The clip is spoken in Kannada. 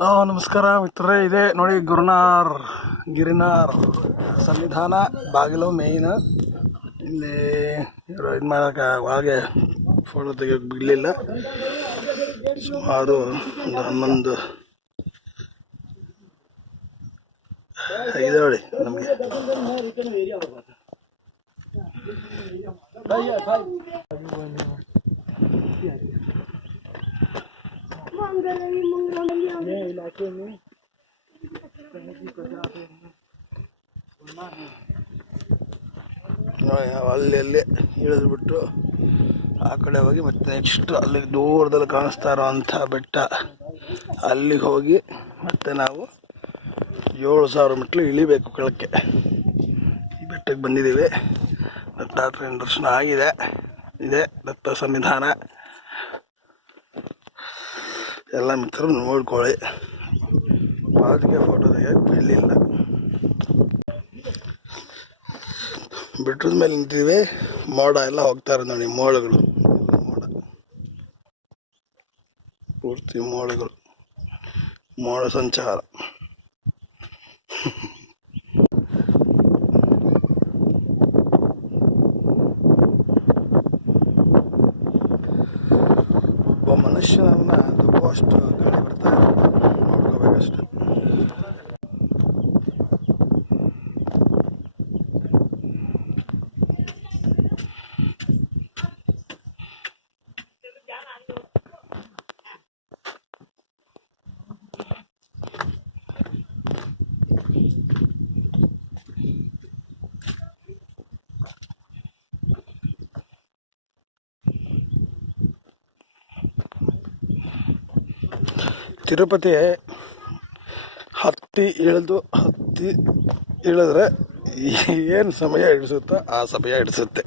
ನಮಸ್ಕಾರ ಮಿತ್ರರೇ, ಇದೆ ನೋಡಿ ಗುರುನಾರ್ ಗಿರಿನಾರ್ ಸನ್ನಿಧಾನ ಬಾಗಿಲು ಮೇಯ್ನ್. ಇಲ್ಲಿ ಇದು ಮಾಡೋಕೆ ಒಳಗೆ ಫೋಟೋ ತೆಗಿಯೋಕೆ ಬಿಡಲಿಲ್ಲ. ಸುಮಾರು ಒಂದು 11 ಆಗಿದೆ ನೋಡಿ ನಮಗೆ. इलाके में ಅಲ್ಲಿ ಇಳಿದ್ಬಿಟ್ಟು ಆ ಕಡೆ ಹೋಗಿ ಮತ್ತೆ ನೆಕ್ಸ್ಟ್ ಅಲ್ಲಿಗೆ ದೂರದಲ್ಲಿ ಕಾಣಿಸ್ತಾ ಇರೋವಂಥ ಬೆಟ್ಟ, ಅಲ್ಲಿಗೆ ಹೋಗಿ ಮತ್ತೆ ನಾವು 7000 ಮೆಟ್ಲು ಇಳಿಬೇಕು ಕೆಳಕ್ಕೆ. ಈ ಬೆಟ್ಟಕ್ಕೆ ಬಂದಿದ್ದೀವಿ. ದತ್ತಾತ್ರೇಯನ ದರ್ಶನ ಆಗಿದೆ. ಇದೆ ದತ್ತ ಸನ್ನಿಧಾನ. ಎಲ್ಲ ಮಿತ್ರರು ನೋಡ್ಕೊಳ್ಳಿ. ಬಾಜಿಗೆ ಫೋಟೋ ತೆಗಿಯೋಕೆ ಬಿಡಲಿಲ್ಲ. ಬೆಟ್ಟದ ಮೇಲೆ ನಿಂತಿದ್ದೀವಿ. ಮೋಡ ಎಲ್ಲ ಹೋಗ್ತಾ ಇರೋದು ನೋಡಿ, ಮೋಡಗಳು, ಮೋಡ ಪೂರ್ತಿ ಮೋಡಗಳು, ಮೋಡ ಸಂಚಾರ. ಒಬ್ಬ ಮನುಷ್ಯನನ್ನ ದುಬ್ಬುವಷ್ಟು ಗಾಳಿ ಬರ್ತಾ ಇದೆ, ನೋಡ್ಕೋಬೇಕಷ್ಟೆ. ತಿರುಪತಿ ಹತ್ತಿ ಇಳಿದ್ರೆ ಏನು ಸಮಯ ಹಿಡಿಸುತ್ತೋ ಆ ಸಮಯ ಹಿಡಿಸುತ್ತೆ.